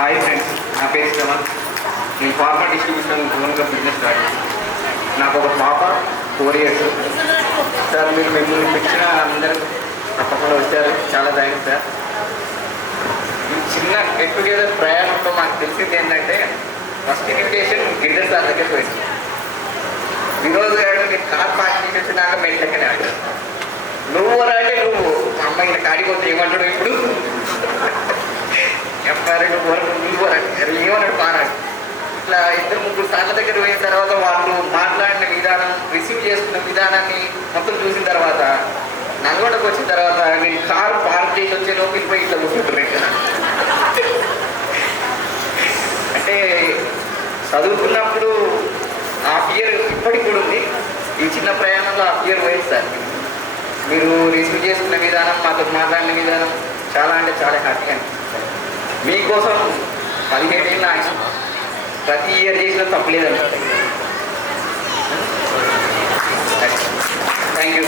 Hi friends, నా పేరు శ్రవణ్. నేను ఫార్మా డిస్ట్రిబ్యూషన్ ఓన్గా బిజినెస్ స్టార్ట్ చేశాను. నాకు ఒక పాప 4 years. సార్ మీరు మిమ్మల్ని పిలిచిన అందరూ తప్పకుండా వచ్చారు, చాలా థ్యాంక్స్ సార్. ఈ చిన్న గెట్ టుగెదర్ ప్రయాణంలో మాకు తెలిసింది ఏంటంటే ఫస్ట్ ఇన్విటేషన్ గిరిధర్ సార్ దగ్గర పోయింది. ఈరోజు నేను కార్ పార్క్ చేసి వచ్చినాక మెట్లెక్కనే అంటారు. నువ్వు అంటే నువ్వు మా అమ్మాయి కాడిపోతే ఏమంటాడు ఇప్పుడు చెప్పారు, నువ్వు ఏమన్నాడు పారాడు. ఇట్లా 2-3 సార్ల దగ్గర పోయిన తర్వాత వాళ్ళు మాట్లాడిన విధానం, రిసీవ్ చేసుకున్న విధానాన్ని మొత్తం చూసిన తర్వాత నల్గొండకు వచ్చిన తర్వాత నేను కారు పార్క్ చేసి వచ్చే లోపు వెళ్ళిపోయి ఇట్లా కూర్చుంటున్నాయి. అంటే చదువుకున్నప్పుడు ఆ ఫియర్ ఇప్పటికి కూడా ఉంది. ఈ చిన్న ప్రయాణంలో ఆ ఫియర్ పోయింది సార్. మీరు రిసీవ్ చేసుకున్న విధానం, మాతో మాట్లాడిన విధానం చాలా అంటే చాలా హ్యాపీగా అనిపిస్తుంది. మీకోసం 17 ఏళ్ళ ఆయన ప్రతి ఇయర్ చేసిన తప్పలేదండి. Thank you.